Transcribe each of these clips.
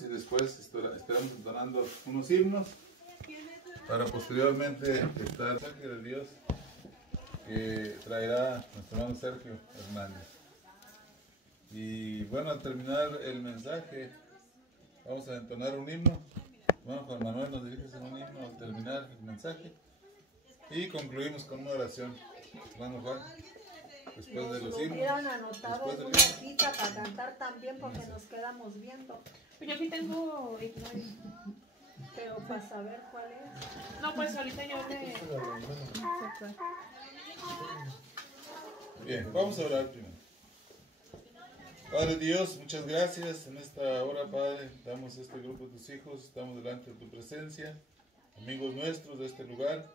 y después estaremos entonando unos himnos para posteriormente estar el mensaje de Dios que traerá nuestro hermano Sergio Hernández. Y bueno, al terminar el mensaje vamos a entonar un himno. Hermano Juan Manuel nos dirige en un himno al terminar el mensaje y concluimos con una oración. Hermano Juan, después de los himnos. Hubieran anotado una hojita para cantar también porque nos quedamos viendo. Yo aquí tengo Pero para saber cuál es. No, pues ahorita yo le... Bien, vamos a orar primero. Padre Dios, muchas gracias en esta hora, Padre. Damos este grupo de tus hijos, estamos delante de tu presencia, amigos nuestros de este lugar.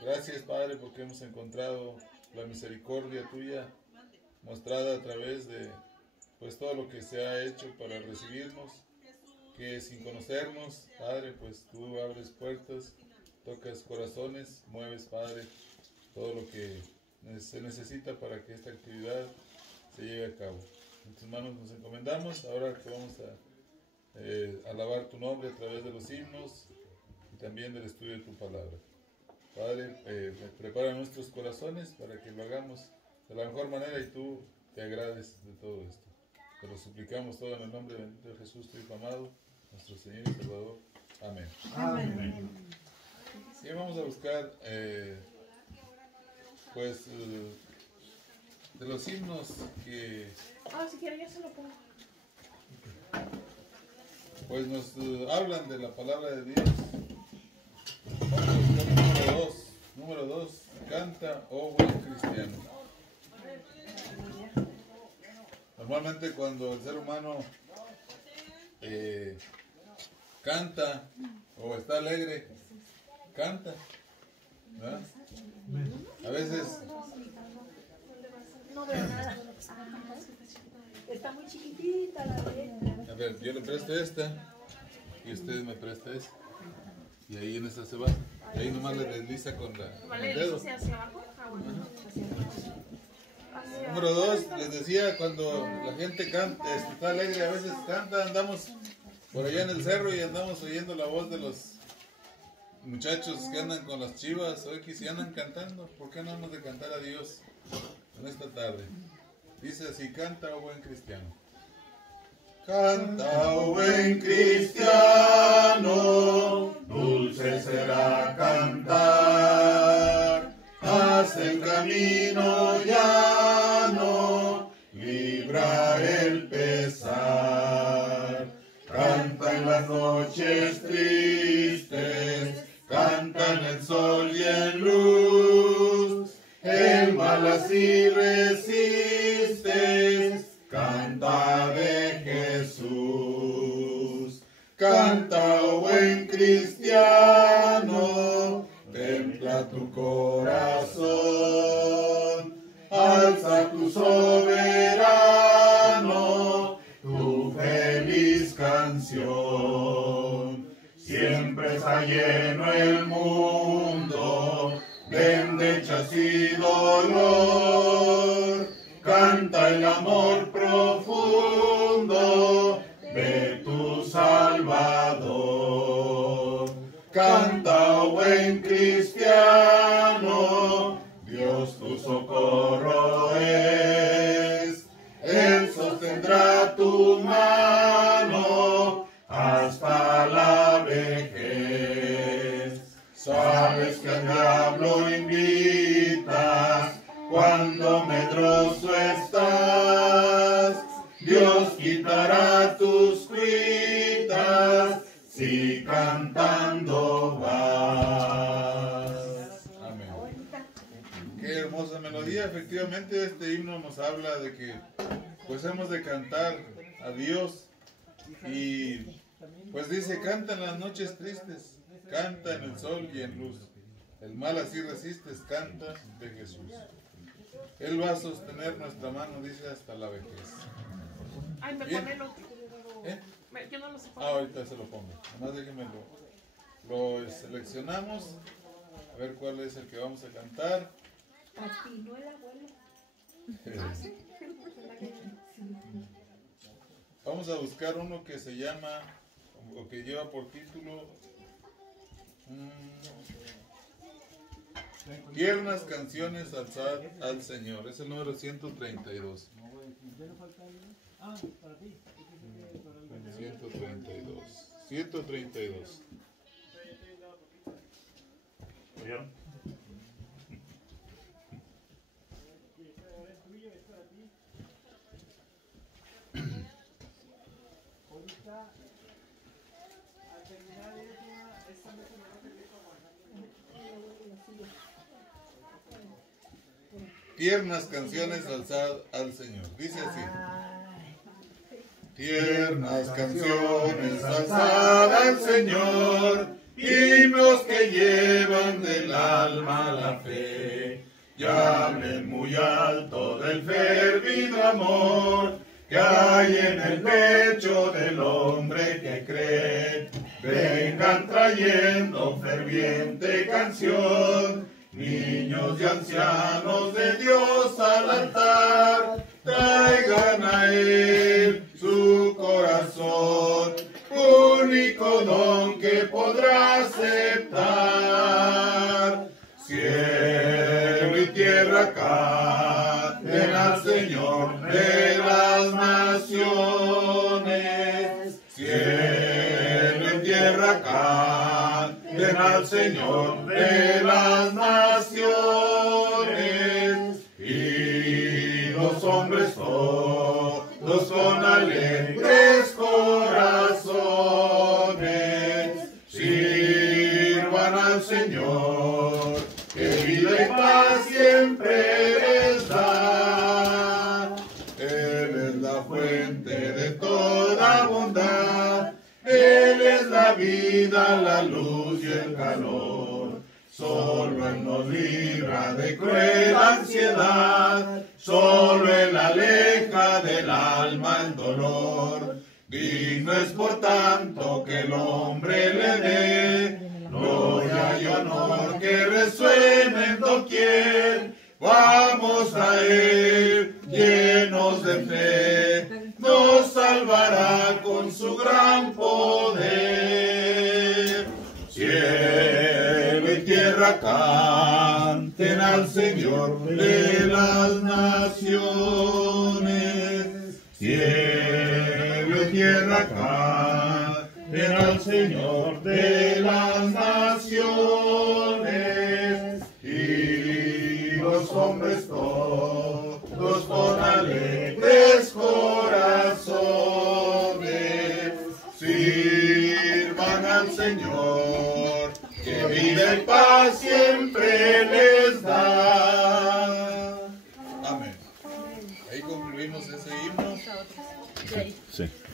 Gracias, Padre, porque hemos encontrado la misericordia tuya mostrada a través de pues todo lo que se ha hecho para recibirnos, que sin conocernos, Padre, pues tú abres puertas, tocas corazones, mueves, Padre, todo lo que se necesita para que esta actividad se lleve a cabo. En tus manos nos encomendamos, ahora que vamos a alabar tu nombre a través de los himnos y también del estudio de tu palabra. Padre, prepara nuestros corazones para que lo hagamos de la mejor manera y tú te agrades de todo esto. Te lo suplicamos todo en el nombre bendito de Jesús, tu Hijo amado, nuestro Señor y Salvador. Amén. Amén. Y vamos a buscar, de los himnos que si quiere ya se lo pongo. pues nos hablan de la palabra de Dios. Vamos a buscar número 2, canta, oh buen cristiano. Normalmente cuando el ser humano canta o está alegre, canta, ¿verdad? A veces No veo nada. Está muy chiquitita la letra. a ver, yo le presto esta y ustedes me prestan esta. Y ahí en esta se va. Y ahí nomás le desliza con ¿Vale? el dedo. ¿Hacia abajo? Bueno. Número 2, les decía, cuando la gente canta, está alegre, a veces canta, andamos por allá en el cerro y andamos oyendo la voz de los muchachos que andan con las chivas, hoy que si andan cantando, ¿por qué no hemos de cantar a Dios en esta tarde? Dice así, canta, oh buen cristiano. Canta, oh buen cristiano, dulce será cantar, haz el camino llano, libra el pesar. Canta en las noches tristes, canta en el sol y en luz, el mal así resistes, canta de Jesús. Canta, oh buen cristiano, templa tu corazón, alza tu soberano, tu feliz canción. Siempre está lleno el mundo de endechas y dolor, canta el amor profundo de tu Salvador. Canta, oh buen cristiano, Dios tu socorro es, Él sostendrá tu mano hasta la vejez. Sabes que al diablo invitas cuando medroso estás, Dios quitará tus cuitas si cantando vas. Amén. Qué hermosa melodía. Efectivamente, este himno nos habla de que pues hemos de cantar a Dios y pues dice, canta en las noches tristes, canta en el sol y en luz, el mal así resistes, canta de Jesús. Él va a sostener nuestra mano, dice, hasta la vejez. Ay, me Bien. pone el otro. Yo no lo sé poner. Ahorita se lo pongo. Nomás déjenme lo seleccionamos. A ver cuál es el que vamos a cantar. Patinó el abuelo. Vamos a buscar uno que se llama que lleva por título Tiernas canciones al Señor. Es el número 132. 132. ¿Oyeron? Tiernas canciones al Señor. Dice así. Tiernas canciones alzad al Señor, himnos que llevan del alma la fe. Llamen muy alto del fervido amor que hay en el pecho del hombre que cree. Vengan trayendo ferviente canción, niños y ancianos de Dios al altar, traigan a Él su corazón, único don que podrá aceptar. Cielo y tierra canten al Señor de las naciones. Cielo y tierra canten al Señor de las naciones. Y los hombres todos con alegres corazones sirvan al Señor, que vida y paz siempre les da. Él es la fuente de toda bondad, Él es la vida, la luz y el calor. Solo Él nos libra de cruel ansiedad, solo Él aleja del alma el dolor. Digno es por tanto que el hombre le dé gloria y honor que resuene en doquier. Vamos a Él llenos de fe, nos salvará con su gran poder. Cielo y tierra canten al Señor de las naciones. Cielo y tierra canten al Señor de las naciones. Y los hombres todos con alegres corazones sirvan al Señor, que vida y paz siempre les da. Amén. Ahí concluimos ese himno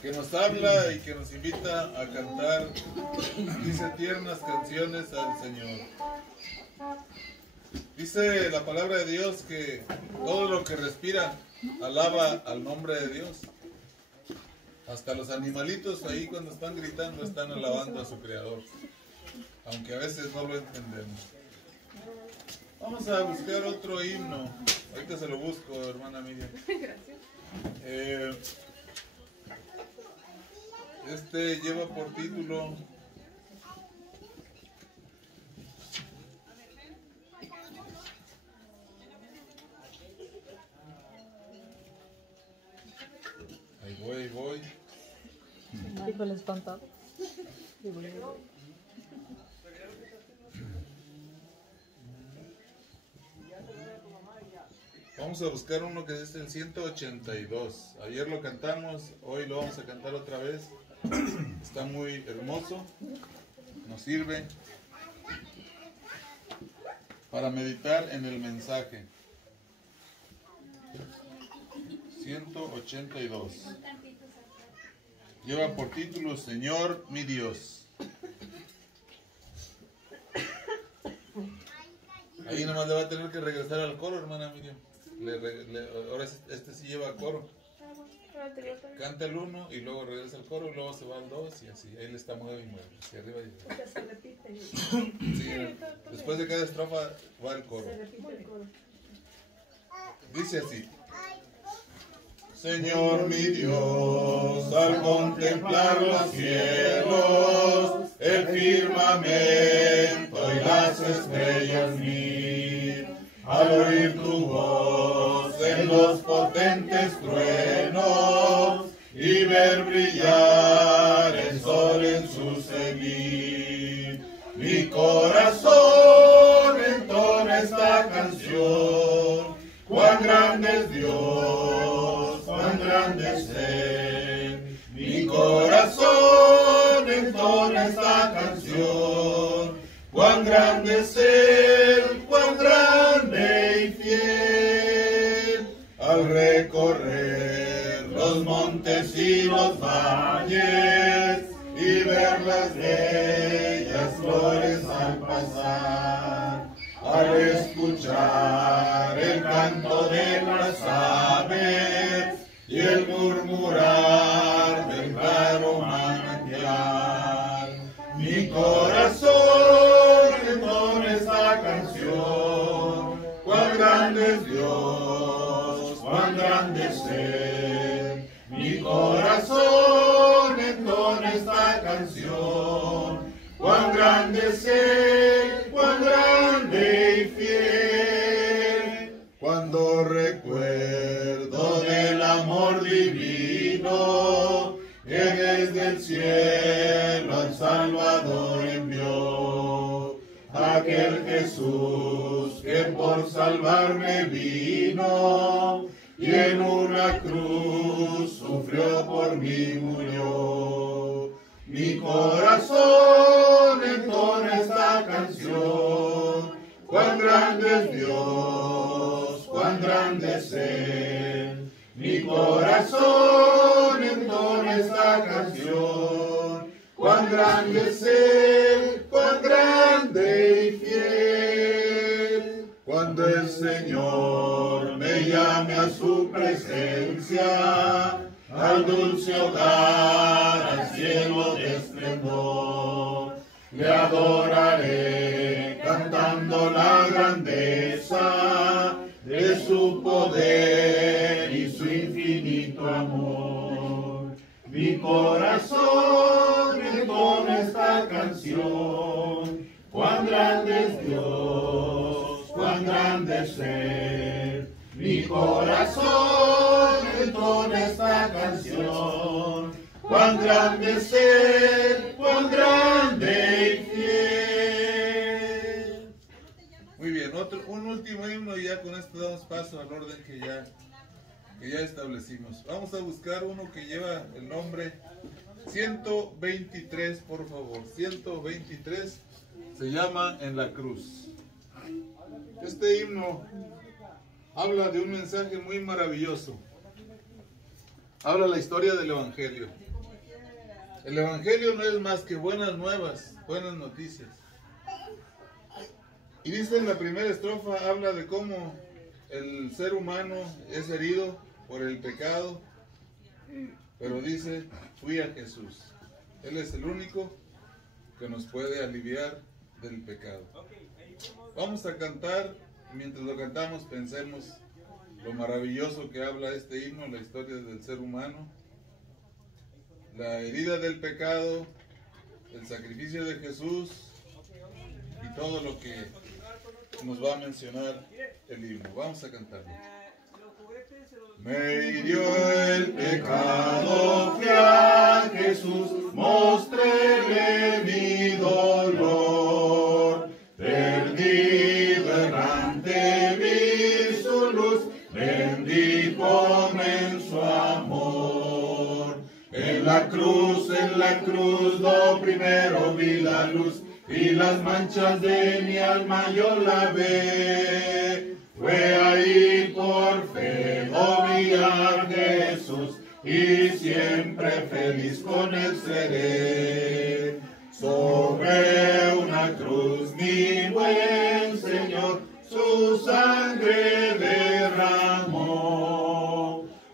que nos habla y que nos invita a cantar, dice, tiernas canciones al Señor. Dice la palabra de Dios que todo lo que respira alaba al nombre de Dios. Hasta los animalitos ahí cuando están gritando están alabando a su Creador, aunque a veces no lo entendemos. Vamos a buscar otro himno. Ahorita se lo busco, hermana Miriam. Gracias. Este lleva por título Ahí voy. Y con el espantado. Vamos a buscar uno que es el 182. Ayer lo cantamos, hoy lo vamos a cantar otra vez. Está muy hermoso. Nos sirve para meditar en el mensaje. 182. Lleva por título Señor mi Dios. Ahí nomás le va a tener que regresar al coro, hermana Miriam. Ahora este sí lleva coro. Canta el 1 y luego regresa al coro y luego se va al 2 y así. Ahí le está mueve y mueve. Hacia arriba y Porque se repite. sí, después de cada estrofa va el coro. Se repite el coro. Dice así. Señor mi Dios, al contemplar los cielos firmamento y las estrellas mil, al oír tu voz en los potentes truenos y ver brillar el sol en su cenit. Mi corazón entona esta canción, cuán grande es Dios, cuán grande es Él. Mi corazón entona esta canción, cuán grande es Él, cuán grande y fiel. Al recorrer los montes y los valles y ver las bellas flores al pasar, al escuchar el canto de las aves y el murmurar del claro manantial. Mi corazón entona esta canción, cuán grande es Dios, cuán grande es Él. Mi corazón entona esta canción, cuán grande es Él, cuán grande y fiel. Cuando recuerdo del amor divino que desde el cielo al Salvador envió, aquel Jesús que por salvarme vino y en una cruz sufrió por mí, murió. Mi corazón entona esta canción, cuán grande es Dios, cuán grande es Él. Mi corazón entona esta canción, cuán grande es Él, cuán grande y fiel. Cuando el Señor me llame a su presencia, al dulce hogar, al cielo de esplendor, le adoraré cantando la grandeza de su poder y su infinito amor. Mi corazón entona esta canción, cuán grande es Dios, cuán grande es Él. Mi corazón entona esta canción, cuán grande es Él, cuán grande y fiel. Muy bien, un último himno y ya con esto damos paso al orden que ya establecimos. Vamos a buscar uno que lleva el nombre 123, por favor. 123 se llama En la Cruz. Este himno habla de un mensaje muy maravilloso. Habla la historia del Evangelio. El Evangelio no es más que buenas nuevas, buenas noticias. Y dice en la primera estrofa, habla de cómo el ser humano es herido por el pecado, pero dice, fui a Jesús. Él es el único que nos puede aliviar del pecado. Vamos a cantar, mientras lo cantamos pensemos lo maravilloso que habla este himno, la historia del ser humano, la herida del pecado, el sacrificio de Jesús y todo lo que nos va a mencionar el himno. Vamos a cantarlo. Me hirió el pecado, fui a Jesús, mostréle mi dolor. Perdido, errante, vi su luz, bendíjome en su amor. En la cruz, lo primero vi la luz, y las manchas de mi alma yo lavé. Fue ahí por fe, vi a Jesús, y siempre feliz con él seré. Sobre una cruz mi buen Señor su sangre derramó.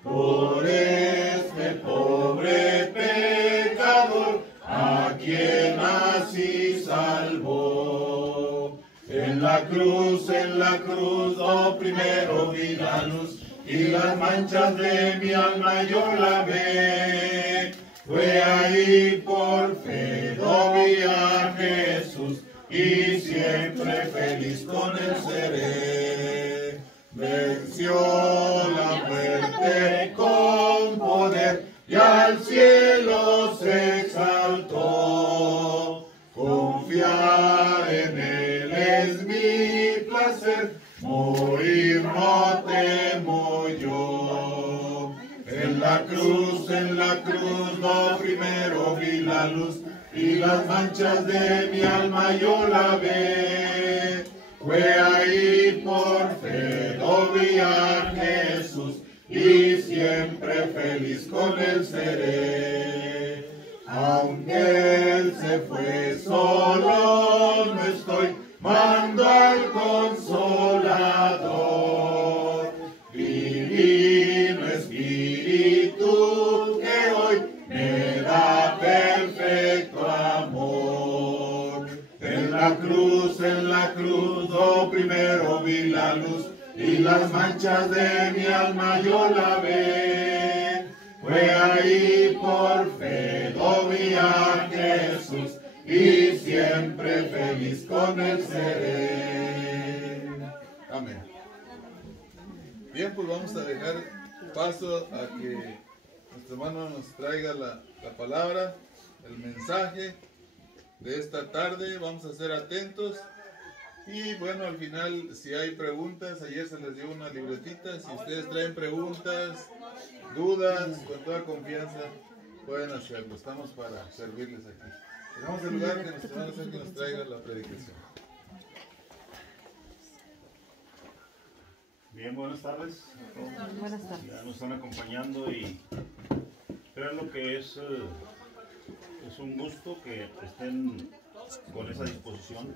Por este pobre pecador a quien así salvó. En la cruz, oh primero vi la luz, y las manchas de mi alma yo lavé. Fue ahí por fe, vi a Jesús, y siempre feliz con él seré. Venció la muerte con poder y al cielo se exaltó. Confiar en él es mi placer, morir no temo yo. En la cruz no primero vi la luz y las manchas de mi alma yo lavé. Fue ahí por fe lo vi a Jesús y siempre feliz con él seré. Aunque él se fue, solo no estoy, mando al Consolador. Divino Espíritu que hoy me da perfecto amor. En la cruz, no primero vi la luz y las manchas de mi alma yo lavé. Fue ahí por fe lo vi a Jesús y siempre feliz con él seré. Amén. Bien, pues vamos a dejar paso a que nuestro hermano nos traiga la palabra, el mensaje de esta tarde. Vamos a ser atentos. Y bueno, al final, si hay preguntas, ayer se les dio una libretita. Si ustedes traen preguntas, dudas, con toda confianza, pueden hacerlo. Estamos para servirles aquí. Dejamos el lugar que nuestro hermano Sergio nos traiga la predicación. Bien, buenas tardes. Buenas tardes. Ya nos están acompañando y creo que es un gusto que estén con esa disposición,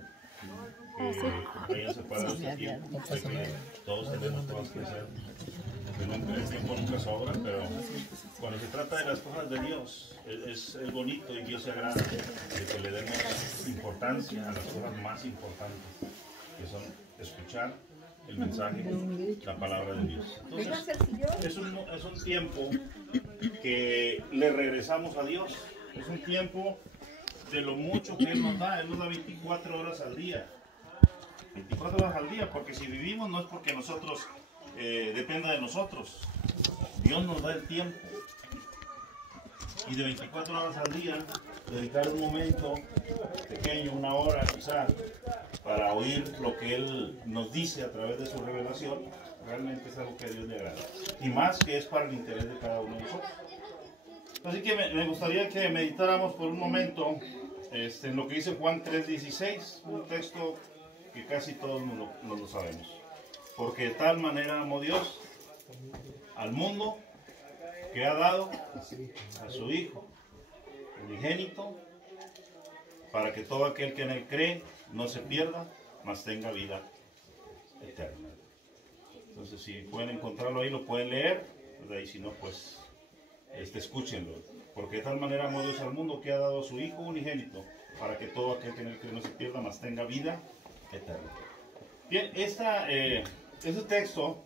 que hayan separado este tiempo. Sé que todos tenemos cosas que hacer, que el tiempo nunca sobra, pero cuando se trata de las cosas de Dios, es bonito y Dios se agrada de que le demos importancia a las cosas más importantes, que son escuchar el mensaje, la palabra de Dios. Entonces, es un tiempo que le regresamos a Dios. Es un tiempo de lo mucho que Él nos da. Él nos da 24 horas al día. 24 horas al día, porque si vivimos no es porque nosotros dependa de nosotros. Dios nos da el tiempo. Y de 24 horas al día, dedicar un momento pequeño, una hora quizá, para oír lo que Él nos dice a través de su revelación, realmente es algo que a Dios le agrada. Y más que es para el interés de cada uno de nosotros. Así que me gustaría que meditáramos por un momento en lo que dice Juan 3:16, un texto que casi todos nos lo sabemos. Porque de tal manera amó Dios al mundo que ha dado a su Hijo unigénito, para que todo aquel que en Él cree no se pierda, mas tenga vida eterna. Entonces, si pueden encontrarlo ahí, lo pueden leer, ¿verdad? Y si no, pues escúchenlo. Porque de tal manera amó Dios al mundo que ha dado a su Hijo unigénito, para que todo aquel que en Él cree no se pierda, mas tenga vida eterna. Bien, este texto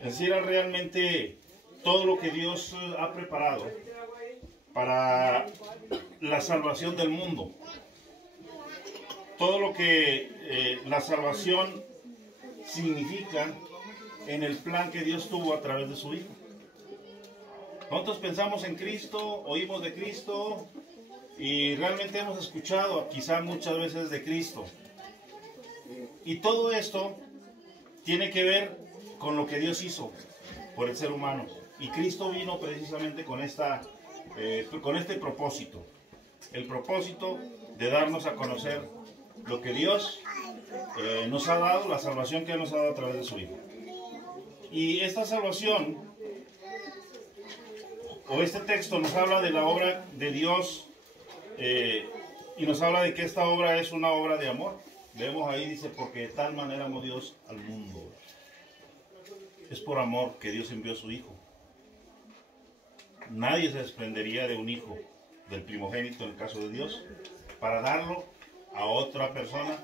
encierra realmente todo lo que Dios ha preparado para la salvación del mundo. Todo lo que la salvación significa en el plan que Dios tuvo a través de su Hijo. Nosotros pensamos en Cristo, oímos de Cristo y realmente hemos escuchado quizá muchas veces de Cristo. Y todo esto tiene que ver con lo que Dios hizo por el ser humano. Y Cristo vino precisamente con este propósito. El propósito de darnos a conocer lo que Dios nos ha dado, la salvación que Él nos ha dado a través de su Hijo. Y esta salvación, o este texto, nos habla de la obra de Dios y nos habla de que esta obra es una obra de amor. Vemos ahí, dice, porque de tal manera amó Dios al mundo. Es por amor que Dios envió a su Hijo. Nadie se desprendería de un hijo, del primogénito en el caso de Dios, para darlo a otra persona,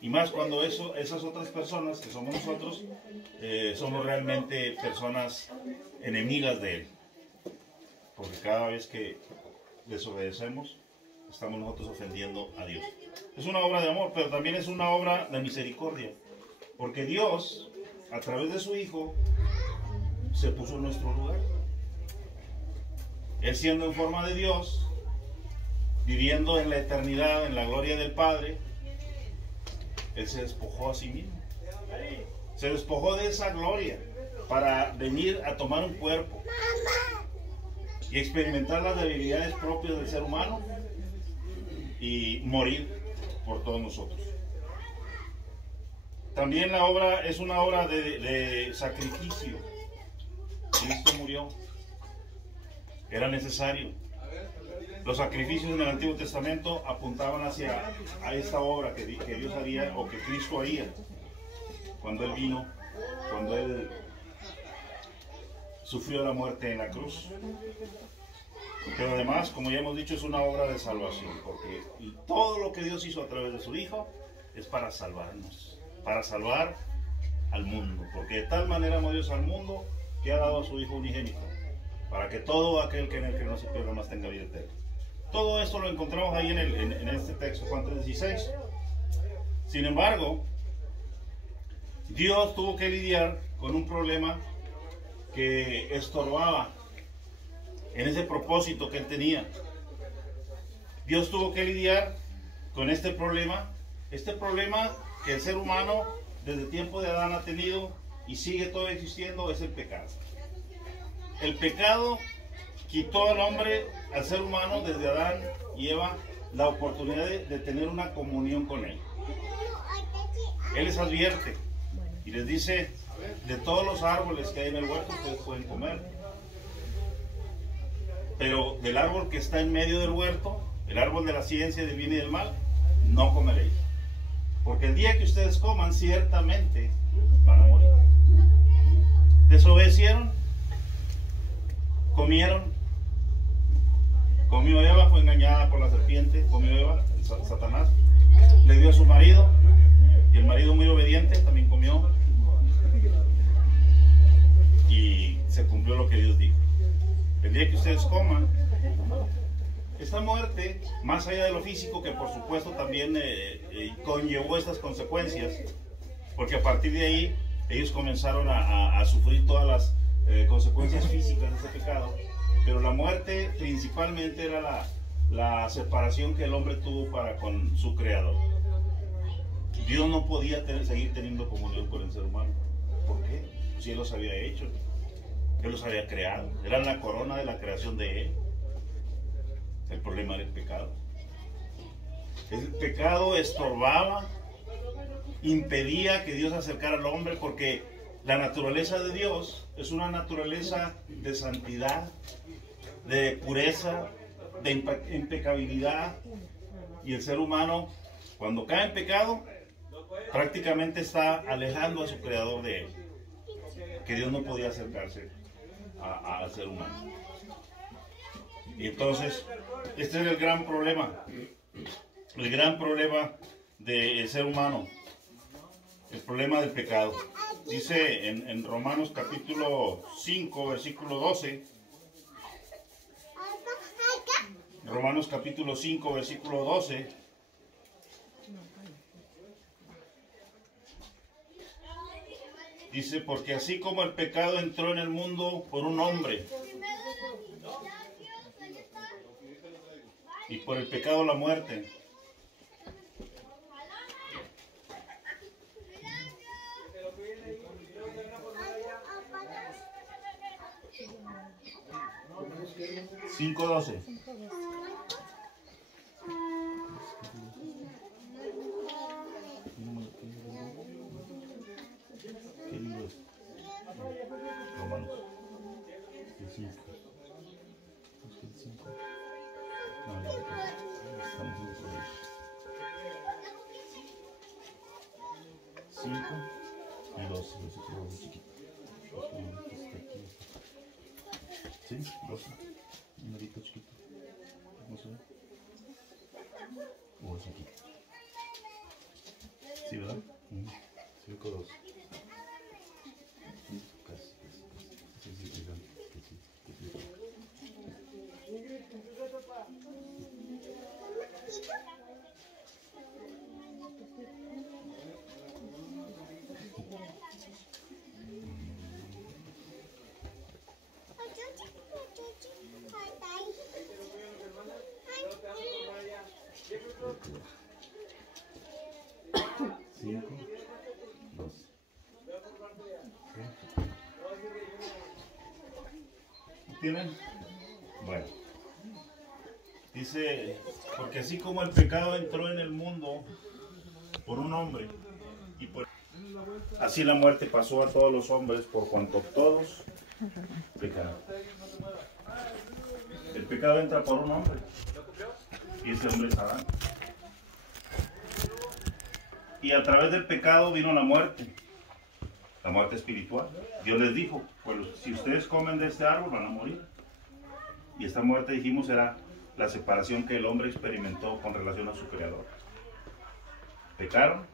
y más cuando esas otras personas, que somos nosotros, somos realmente personas enemigas de Él. Porque cada vez que desobedecemos, estamos nosotros ofendiendo a Dios. Es una obra de amor, pero también es una obra de misericordia. Porque Dios, a través de su Hijo, se puso en nuestro lugar. Él, siendo en forma de Dios, viviendo en la eternidad, en la gloria del Padre, Él se despojó a sí mismo. Se despojó de esa gloria para venir a tomar un cuerpo y experimentar las debilidades propias del ser humano y morir por todos nosotros. También la obra es una obra de sacrificio. Cristo murió. Era necesario. Los sacrificios en el Antiguo Testamento apuntaban hacia esta obra que Dios haría o que Cristo haría cuando Él vino, cuando Él sufrió la muerte en la cruz. Pero además, como ya hemos dicho, es una obra de salvación, porque todo lo que Dios hizo a través de su Hijo es para salvarnos, para salvar al mundo, porque de tal manera amó Dios al mundo que ha dado a su Hijo unigénito, para que todo aquel que en él que no se pierda más tenga vida eterna. Todo esto lo encontramos ahí en este texto, Juan 3:16. Sin embargo, Dios tuvo que lidiar con un problema que estorbaba en ese propósito que Él tenía. Dios tuvo que lidiar con este problema que el ser humano desde el tiempo de Adán ha tenido y sigue todo existiendo, es el pecado. El pecado quitó al hombre, al ser humano, desde Adán y Eva, la oportunidad de tener una comunión con Él. Él les advierte y les dice: de todos los árboles que hay en el huerto ustedes pueden comer, pero del árbol que está en medio del huerto, el árbol de la ciencia del bien y del mal, no comeréis, porque el día que ustedes coman ciertamente van a morir. Desobedecieron, comieron, comió Eva, fue engañada por la serpiente, comió Eva, Satanás, le dio a su marido, y el marido, muy obediente, también comió, y se cumplió lo que Dios dijo. El día que ustedes coman, esta muerte, más allá de lo físico, que por supuesto también conllevó estas consecuencias, porque a partir de ahí ellos comenzaron a sufrir todas las consecuencias físicas de ese pecado, pero la muerte principalmente era la separación que el hombre tuvo para con su creador. Dios no podía seguir teniendo comunión con el ser humano. ¿Por qué? Si Él los había hecho, Él los había creado, eran la corona de la creación de Él. El problema era el pecado. El pecado estorbaba, impedía que Dios acercara al hombre, porque la naturaleza de Dios es una naturaleza de santidad, de pureza, de impecabilidad, y el ser humano, cuando cae en pecado, prácticamente está alejando a su creador de él, que Dios no podía acercarse al ser humano. Y entonces, este es el gran problema del ser humano, el problema del pecado. Dice en Romanos capítulo 5, versículo 12, Romanos capítulo 5, versículo 12, dice: porque así como el pecado entró en el mundo por un hombre, y por el pecado la muerte, (5:12) ¿Qué libro es? Romanos. El 5. El 5. No, ya estamos en el 5 y 12, versículo 12 chiquito. ¿Sí? 12. Un narito chiquito. No sé. O es aquí. ¿Sí, verdad? 5:12. Casi. Sí. 5, 2. ¿Tienen? Bueno. Dice, porque así como el pecado entró en el mundo por un hombre, y así la muerte pasó a todos los hombres por cuanto todos pecaron. El pecado entra por un hombre, y ese hombre es Adán. Y a través del pecado vino la muerte espiritual. Dios les dijo, pues si ustedes comen de este árbol van a morir. Y esta muerte, dijimos, era la separación que el hombre experimentó con relación a su creador. Pecaron,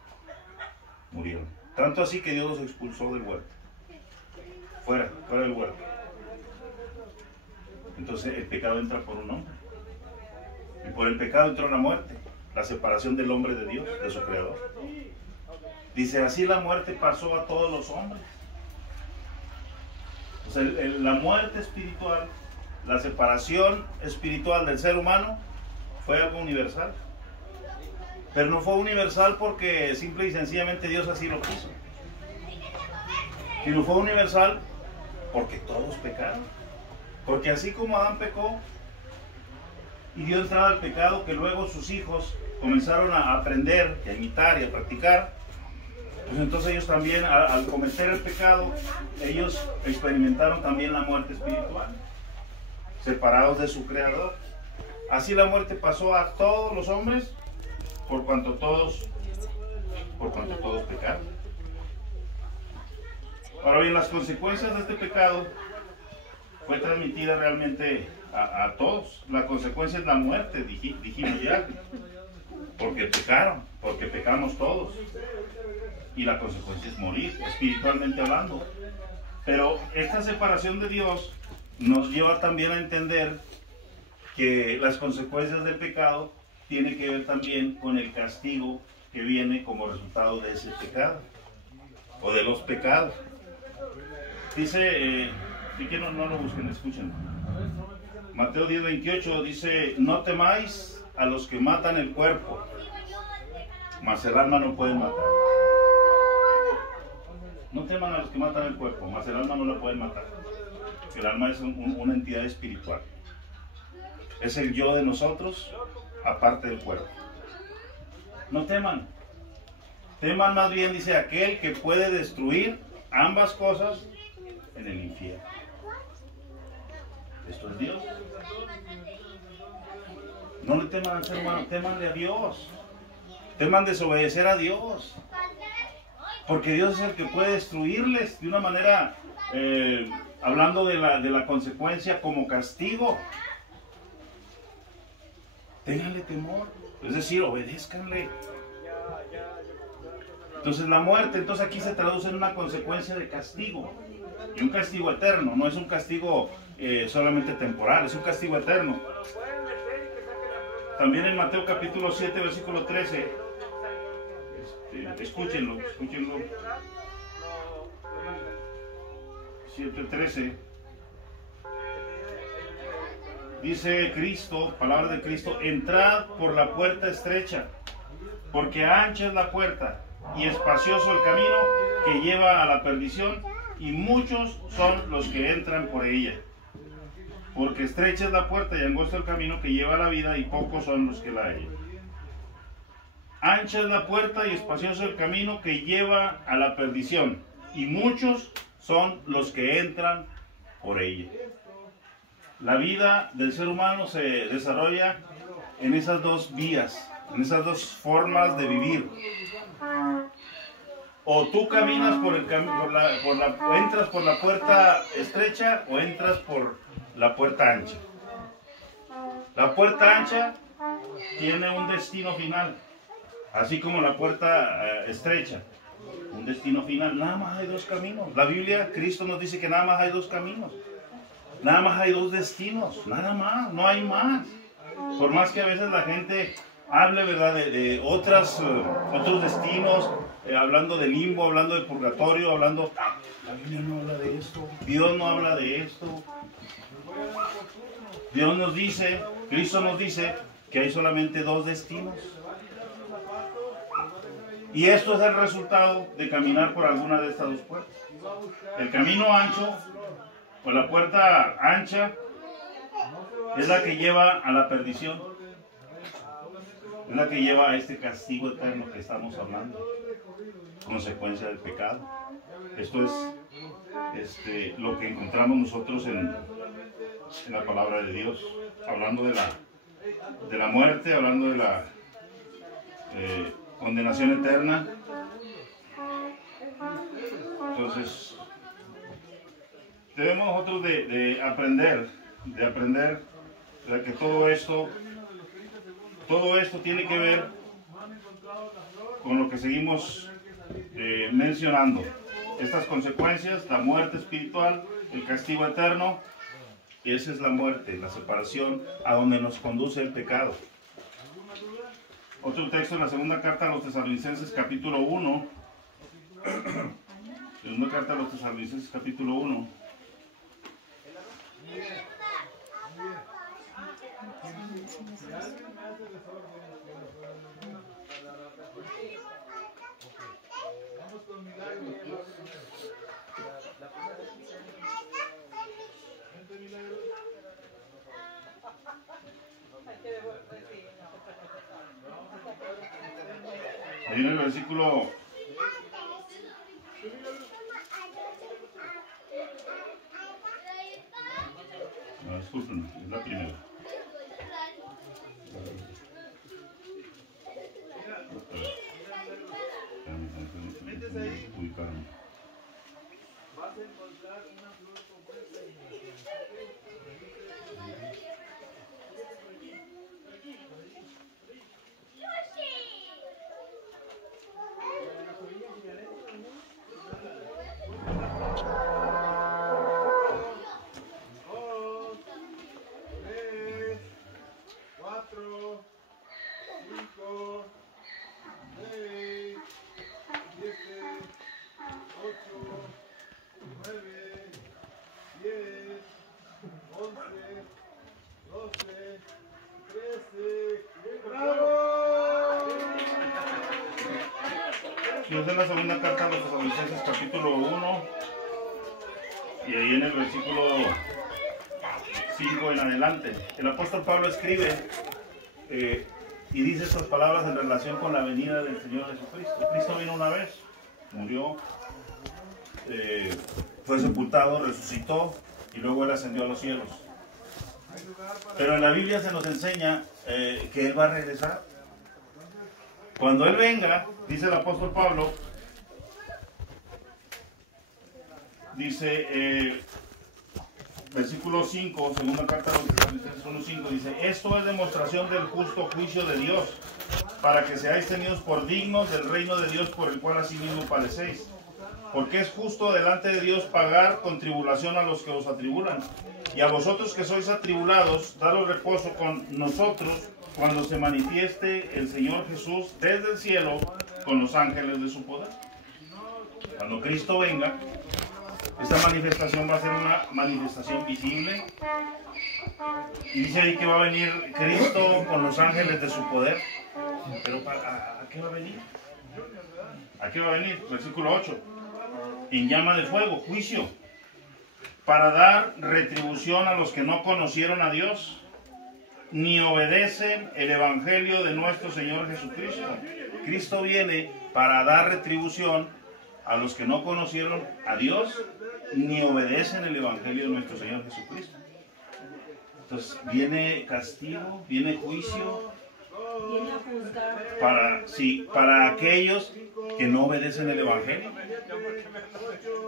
murieron. Tanto así que Dios los expulsó del huerto. Fuera del huerto. Entonces el pecado entra por un hombre. Y por el pecado entró la muerte, la separación del hombre de Dios, de su creador. Dice, así la muerte pasó a todos los hombres. O sea, la muerte espiritual, la separación espiritual del ser humano fue algo universal. Pero no fue universal porque simple y sencillamente Dios así lo quiso. Sino fue universal porque todos pecaron. Porque así como Adán pecó y dio entrada al pecado, que luego sus hijos comenzaron a aprender, a imitar y a practicar, pues entonces ellos también, al cometer el pecado, ellos experimentaron también la muerte espiritual, separados de su creador. Así la muerte pasó a todos los hombres, por cuanto todos pecaron. Ahora bien, las consecuencias de este pecado fue transmitida realmente a todos. La consecuencia es la muerte, dijimos ya, porque pecaron, porque pecamos todos. Y la consecuencia es morir, espiritualmente hablando. Pero esta separación de Dios nos lleva también a entender que las consecuencias del pecado tienen que ver también con el castigo que viene como resultado de ese pecado, o de los pecados. Dice, si que no lo busquen, escuchen. Mateo 10:28 dice, no temáis a los que matan el cuerpo, mas el alma no pueden matar. No teman a los que matan el cuerpo, mas el alma no la pueden matar. El alma es una entidad espiritual. Es el yo de nosotros, aparte del cuerpo. No teman. Teman más bien, dice, aquel que puede destruir ambas cosas en el infierno. Esto es Dios. No le teman al ser humano, temanle a Dios. Teman desobedecer a Dios. Porque Dios es el que puede destruirles de una manera, hablando de la consecuencia como castigo. Ténganle temor, es decir, obedézcanle. Entonces la muerte, entonces aquí se traduce en una consecuencia de castigo. Y un castigo eterno, no es un castigo solamente temporal, es un castigo eterno. También en Mateo capítulo 7, versículo 13, escúchenlo. 7:13. Dice Cristo, palabra de Cristo, entrad por la puerta estrecha, porque ancha es la puerta y espacioso el camino que lleva a la perdición, y muchos son los que entran por ella. Porque estrecha es la puerta y angosto el camino que lleva a la vida, y pocos son los que la hallan. Ancha es la puerta y espacioso el camino que lleva a la perdición, y muchos son los que entran por ella. La vida del ser humano se desarrolla en esas dos vías, en esas dos formas de vivir. O tú caminas entras por la puerta estrecha, o entras por la puerta ancha. La puerta ancha tiene un destino final, así como la puerta estrecha, un destino final. Nada más hay dos caminos. La Biblia, Cristo nos dice que nada más hay dos caminos. Nada más hay dos destinos, nada más, no hay más. Por más que a veces la gente hable, ¿verdad?, de otros destinos, hablando de limbo, hablando de purgatorio, hablando... La Biblia no habla de esto, Dios no habla de esto. Dios nos dice, Cristo nos dice que hay solamente dos destinos. Y esto es el resultado de caminar por alguna de estas dos puertas. El camino ancho o la puerta ancha es la que lleva a la perdición. Es la que lleva a este castigo eterno que estamos hablando. Consecuencia del pecado. Esto es lo que encontramos nosotros en la palabra de Dios. Hablando de la muerte, hablando de la condenación eterna. Entonces, debemos nosotros de aprender que todo esto tiene que ver con lo que seguimos mencionando. Estas consecuencias, la muerte espiritual, el castigo eterno, esa es la muerte, la separación a donde nos conduce el pecado. Otro texto en la segunda carta a los Tesalonicenses capítulo 1. Segunda carta a los Tesalonicenses capítulo 1. Ahí en el versículo 1. Disculpen, es la primera. Ubicaron. Vas a encontrar una flor compuesta Dios de la segunda carta a los Tesalonicenses capítulo 1 y ahí en el versículo 5 en adelante el apóstol Pablo escribe y dice estas palabras en relación con la venida del Señor Jesucristo. Cristo vino una vez, murió, fue sepultado, resucitó y luego Él ascendió a los cielos. Pero en la Biblia se nos enseña que Él va a regresar. Cuando Él venga, dice el apóstol Pablo, dice, versículo 5, segunda carta de los Tesalonicenses 1:5, dice, esto es demostración del justo juicio de Dios, para que seáis tenidos por dignos del reino de Dios por el cual asimismo padecéis. Porque es justo delante de Dios pagar con tribulación a los que os atribulan. Y a vosotros que sois atribulados, daros reposo con nosotros cuando se manifieste el Señor Jesús desde el cielo con los ángeles de su poder. Cuando Cristo venga, esta manifestación va a ser una manifestación visible. Y dice ahí que va a venir Cristo con los ángeles de su poder. Pero ¿a qué va a venir? ¿A qué va a venir? Versículo 8. En llama de fuego, juicio, para dar retribución a los que no conocieron a Dios, ni obedecen el evangelio de nuestro Señor Jesucristo. Cristo viene para dar retribución a los que no conocieron a Dios, ni obedecen el evangelio de nuestro Señor Jesucristo. Entonces viene castigo, viene juicio para aquellos que no obedecen el evangelio.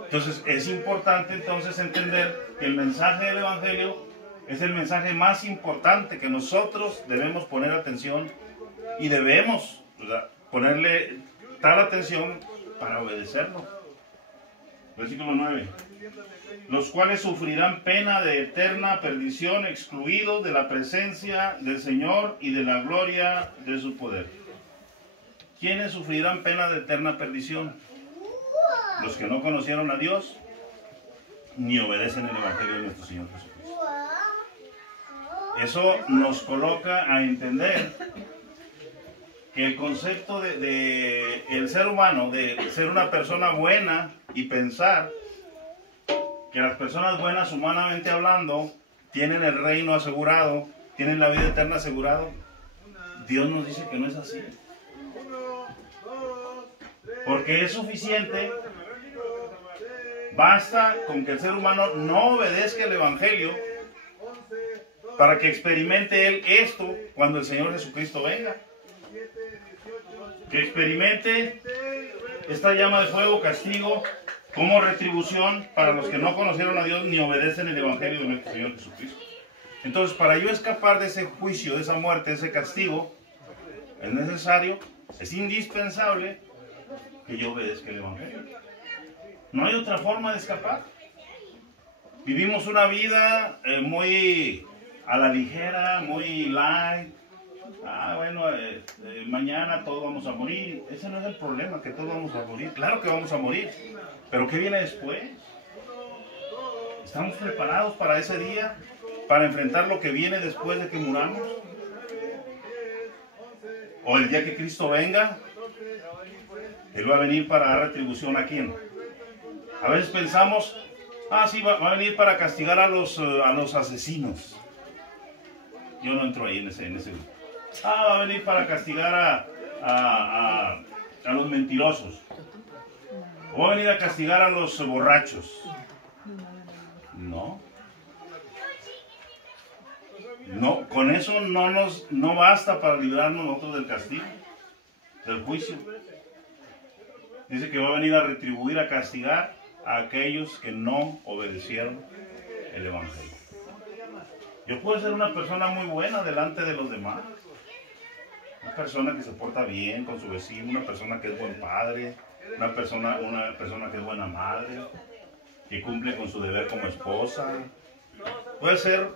Entonces es importante entonces entender que el mensaje del evangelio es el mensaje más importante que nosotros debemos poner atención y debemos, ¿verdad?, ponerle tal atención para obedecerlo. Versículo 9. Los cuales sufrirán pena de eterna perdición, excluidos de la presencia del Señor y de la gloria de su poder. ¿Quiénes sufrirán pena de eterna perdición? Los que no conocieron a Dios ni obedecen el evangelio de nuestro Señor Jesucristo. Eso nos coloca a entender que el concepto de el ser humano, de ser una persona buena y pensar que las personas buenas, humanamente hablando, tienen el reino asegurado, tienen la vida eterna asegurado, Dios nos dice que no es así. Porque es suficiente, basta con que el ser humano no obedezca el Evangelio para que experimente él esto cuando el Señor Jesucristo venga. Que experimente esta llama de fuego, castigo, como retribución para los que no conocieron a Dios ni obedecen el Evangelio de nuestro Señor Jesucristo. Entonces, para yo escapar de ese juicio, de esa muerte, de ese castigo, es necesario, es indispensable que yo obedezca el Evangelio. No hay otra forma de escapar. Vivimos una vida muy a la ligera, muy light. Mañana todos vamos a morir. Ese no es el problema, que todos vamos a morir. Claro que vamos a morir, pero ¿qué viene después? ¿Estamos preparados para ese día? ¿Para enfrentar lo que viene después de que muramos? ¿O el día que Cristo venga? Él va a venir para dar retribución ¿a quién? A veces pensamos, sí, va a venir para castigar a los asesinos. Yo no entro ahí en ese grupo. Va a venir para castigar a los mentirosos. O va a venir a castigar a los borrachos. No. No, con eso no basta para librarnos nosotros del castigo, del juicio. Dice que va a venir a retribuir, a castigar a aquellos que no obedecieron el Evangelio. Yo puedo ser una persona muy buena delante de los demás. Una persona que se porta bien con su vecino, una persona que es buen padre, una persona que es buena madre, que cumple con su deber como esposa. Puede ser